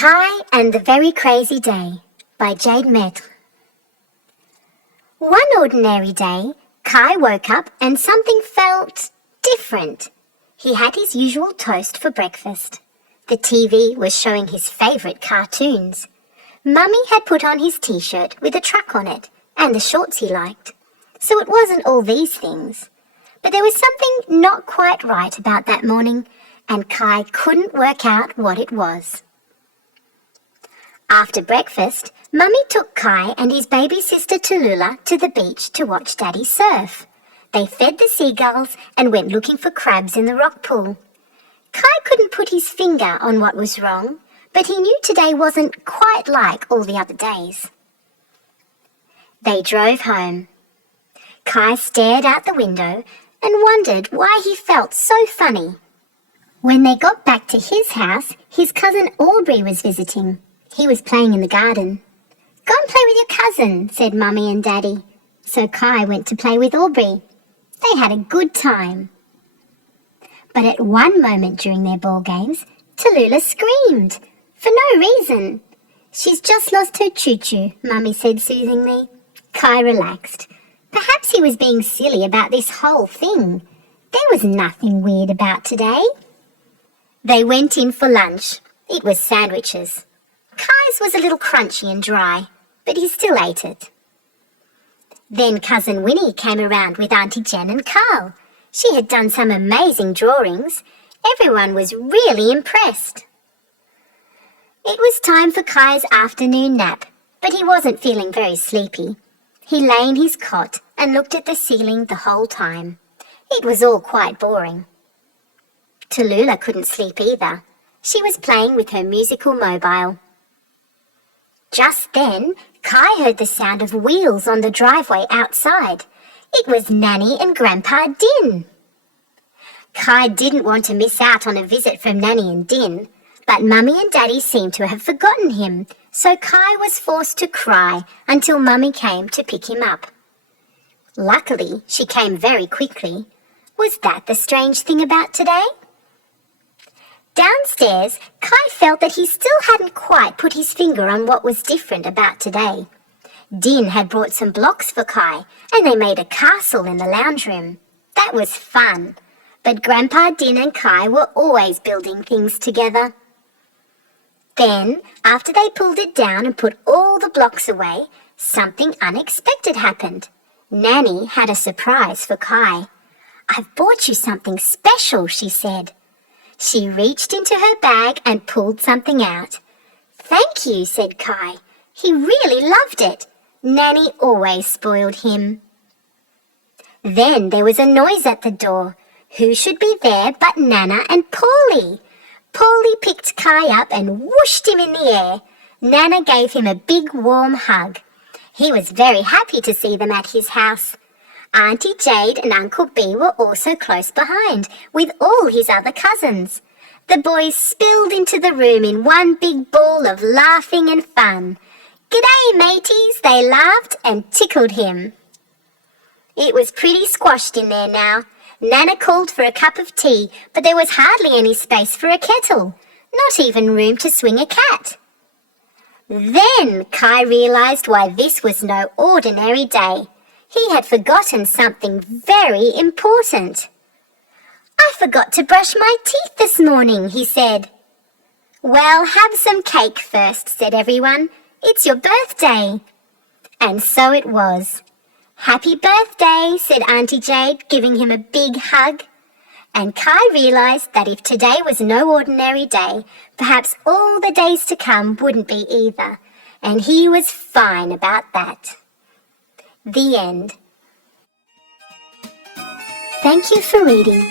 Kai and the Very Crazy Day by Jade Maître. One ordinary day, Kai woke up and something felt different. He had his usual toast for breakfast. The TV was showing his favourite cartoons. Mummy had put on his t-shirt with a truck on it and the shorts he liked. So it wasn't all these things. But there was something not quite right about that morning, and Kai couldn't work out what it was. After breakfast, Mummy took Kai and his baby sister Tallulah to the beach to watch Daddy surf. They fed the seagulls and went looking for crabs in the rock pool. Kai couldn't put his finger on what was wrong, but he knew today wasn't quite like all the other days. They drove home. Kai stared out the window and wondered why he felt so funny. When they got back to his house, his cousin Aubrey was visiting. He was playing in the garden. "Go and play with your cousin," said Mummy and Daddy. So Kai went to play with Aubrey. They had a good time. But at one moment during their ball games, Tallulah screamed, for no reason. "She's just lost her choo-choo," Mummy said soothingly. Kai relaxed. Perhaps he was being silly about this whole thing. There was nothing weird about today. They went in for lunch. It was sandwiches. Kai's was a little crunchy and dry, but he still ate it. Then Cousin Winnie came around with Auntie Jen and Carl. She had done some amazing drawings. Everyone was really impressed. It was time for Kai's afternoon nap, but he wasn't feeling very sleepy. He lay in his cot and looked at the ceiling the whole time. It was all quite boring. Tallulah couldn't sleep either. She was playing with her musical mobile. Just then, Kai heard the sound of wheels on the driveway outside. It was Nanny and Grandpa Din. Kai didn't want to miss out on a visit from Nanny and Din, but Mummy and Daddy seemed to have forgotten him, so Kai was forced to cry until Mummy came to pick him up. Luckily, she came very quickly. Was that the strange thing about today? Downstairs, Kai felt that he still hadn't quite put his finger on what was different about today. Din had brought some blocks for Kai, and they made a castle in the lounge room. That was fun, but Grandpa Din and Kai were always building things together. Then, after they pulled it down and put all the blocks away, something unexpected happened. Nanny had a surprise for Kai. "I've bought you something special," she said. She reached into her bag and pulled something out. "Thank you," said Kai. He really loved it. Nanny always spoiled him. Then there was a noise at the door. Who should be there but Nana and Paulie? Paulie picked Kai up and whooshed him in the air. Nana gave him a big warm hug. He was very happy to see them at his house. Auntie Jade and Uncle B were also close behind, with all his other cousins. The boys spilled into the room in one big ball of laughing and fun. "G'day, mateys," they laughed and tickled him. It was pretty squashed in there now. Nana called for a cup of tea, but there was hardly any space for a kettle, not even room to swing a cat. Then Kai realised why this was no ordinary day. He had forgotten something very important. "I forgot to brush my teeth this morning," he said. "Well, have some cake first," said everyone. "It's your birthday." And so it was. "Happy birthday," said Auntie Jade, giving him a big hug. And Kai realised that if today was no ordinary day, perhaps all the days to come wouldn't be either. And he was fine about that. The end. Thank you for reading.